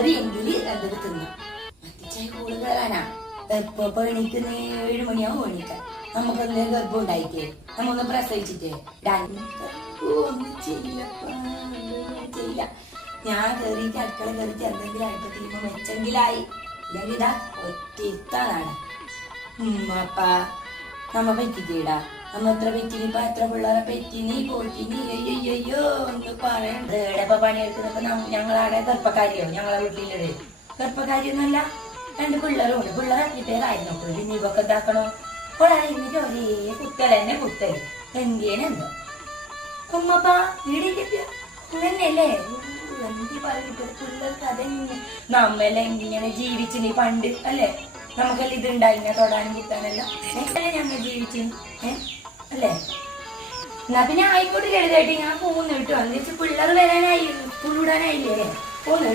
കേറിയെങ്കിൽ എന്തൊക്കെ തിന്നു മറ്റിച്ചായി കൂട് കയറാനാ എപ്പോ എണീക്കുന്ന 7 മണിയാവും എണീക്കാൻ നമുക്ക് എന്തെങ്കിലും ഗർഭം ഉണ്ടായിട്ടേ നമ്മൊന്ന് പ്രസവിച്ചിട്ടേ ഒന്നും ചെയ്യില്ല ഞാൻ കേറിയിട്ട് അടുക്കള കയറിയിട്ട് എന്തെങ്കിലും അടുപ്പ തീരുമ്പോ മെച്ചെങ്കിലായി ഇല്ലെങ്കിൽ ഇതാ ഒറ്റിത്താനാണ് അപ്പ നമ്മ പറ്റിട്ടേടാ നമ്മ എത്ര പെറ്റിനിപ്പ എത്ര പിള്ളേരെ പെറ്റിനി പോറ്റിനി അയ്യോ ഒന്ന് പറയണ്ട എടപ്പ പണിയെടുക്കുന്നപ്പോ ഞങ്ങളവിടെ ഗർഭക്കാരിയോ ഞങ്ങളെ വീട്ടിലുള്ളത് ഗർഭക്കാരിയൊന്നുമല്ല 2 പിള്ളേരും ഉണ്ട് പിള്ളേർ 5 പേരായിരുന്നു പിന്നെ ഇവക്ക് എന്താക്കണോ ഒരാളിരുന്നിട്ട് ഒരേ കുത്തലെന്നെ കുത്തല് എന്തിനെന്തോ ഉമ്മപ്പാ വീടിന്റെ അങ്ങനെയല്ലേ എന്തി പറഞ്ഞിട്ട് പിള്ളേർക്ക് അതെങ്ങനെ നമ്മളെല്ലാം ഇങ്ങനെ ജീവിച്ചിനി പണ്ട് അല്ലേ നമുക്കെല്ലാം ഇതുണ്ടായില്ല തൊടാനും കുത്താനെല്ലാം അല്ലേ ഞങ്ങൾ ജീവിച്ചു അല്ലേ എന്നാ പിന്നെ ആയിക്കോട്ടെ ചെറുതായിട്ട് ഞാൻ പോകുന്നു കേട്ടോ എന്നിട്ട് പിള്ളേർ വരാനായി പുള്ളിടാനായില്ലേ പോകുന്നു.